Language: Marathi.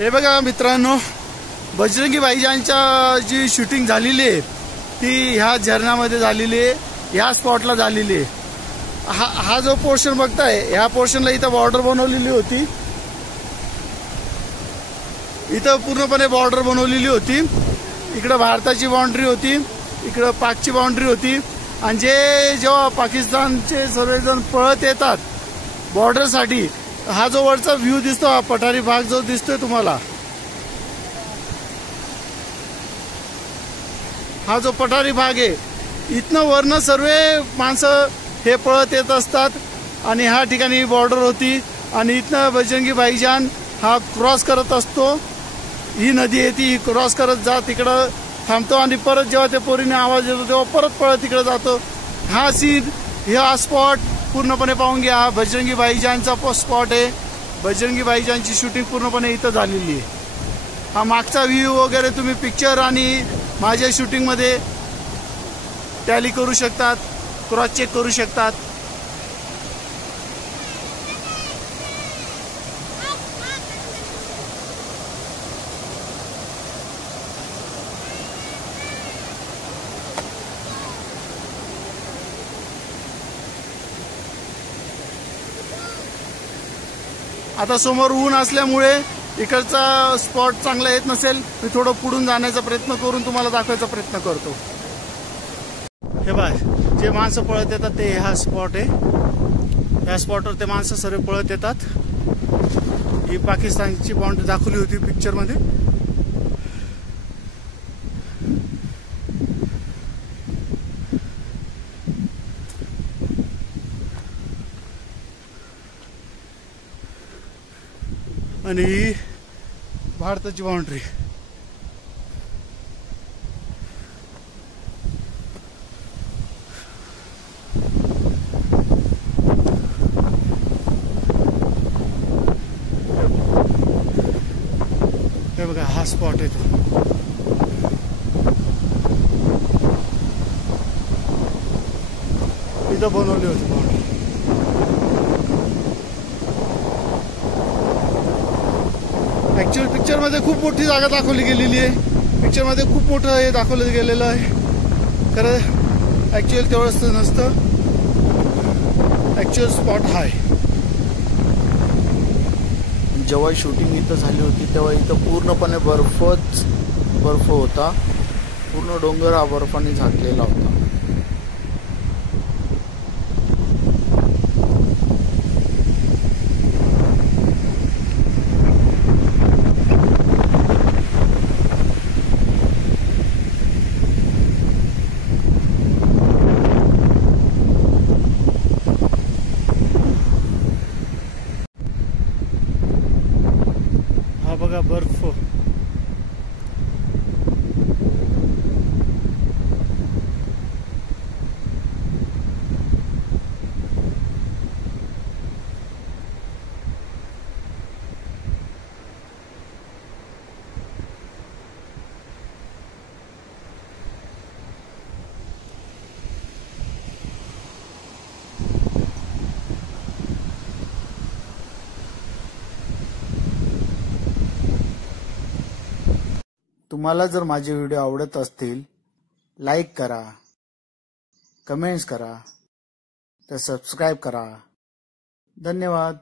हे बघा मित्रांनो, बजरंगी भाईजानच्या जी शूटिंग झालेली आहे ती ह्या झरणामध्ये झालेली आहे, ह्या स्पॉटला झालेली आहे। हा जो पोर्शन बघताय, ह्या पोर्शनला इथं बॉर्डर बनवलेली होती, इथं पूर्णपणे बॉर्डर बनवलेली होती। इकडं भारताची बाउंड्री होती, इकडं पाकची बाउंड्री होती। आणि जेव्हा पाकिस्तानचे सर्वजण पळत येतात बॉर्डरसाठी, हा जो वरचा व्ह्यू दिसतो, हा पठारी भाग जो दिसतोय तुम्हाला, हा जो पठारी भाग आहे, इथनं वरनं सर्व माणसं हे पळत येत असतात। आणि ह्या ठिकाणी बॉर्डर होती आणि इथनं बजरंगी भाईजान हा क्रॉस करत असतो। ही नदी आहे ती क्रॉस करत जात तिकडं थांबतो आणि परत जेव्हा त्या पोरीने आवाज येतो तेव्हा परत पळत तिकडे जातो। हा सीन, हा स्पॉट पूर्णपणे पाहून घ्या। हा बजरंगी भाईजानचा स्पॉट आहे। बजरंगी भाईजानची शूटिंग पूर्णपणे इथं झालेली आहे। हा मागचा व्ह्यू वगैरे तुम्ही पिक्चर आणि माझ्या शूटिंगमध्ये टॅली करू शकतात, क्रॉस चेक करू शकतात। आता समोर ऊन असल्यामुळे इकडचा स्पॉट चांगला येत नसेल, मी थोडं पुढून जाण्याचा प्रयत्न करून तुम्हाला दाखवायचा प्रयत्न करतो। हे बघ, जे माणसं पळत येतात ते हा स्पॉट आहे। या स्पॉटवर ते माणसं सर्व पळत येतात। ही पाकिस्तानची बाउंड्री दाखवली होती पिक्चरमध्ये। आणि ही भारताची बाउंड्री। हे बघा, हा स्पॉट आहे तो। इथं बनवली होती बाउंड्री। ऍक्च्युअल पिक्चर मध्ये खूप मोठी जागा दाखवली गेलेली आहे। पिक्चर मध्ये खूप मोठं हे दाखवलं गेलेलं आहे, खरं ऍक्च्युअल तेवढंच नसतं। ऍक्च्युअल स्पॉट हा आहे। जेव्हा शूटिंग इथं झाली होती तेव्हा इथं पूर्णपणे बर्फ होता, पूर्ण डोंगर हा बर्फाने झाकलेला होता। हा बघा बर्फ। तुम्हाला जर माझे व्हिडिओ आवडत असतील, लाईक करा, कमेंट्स करा, तर सबस्क्राईब करा। धन्यवाद।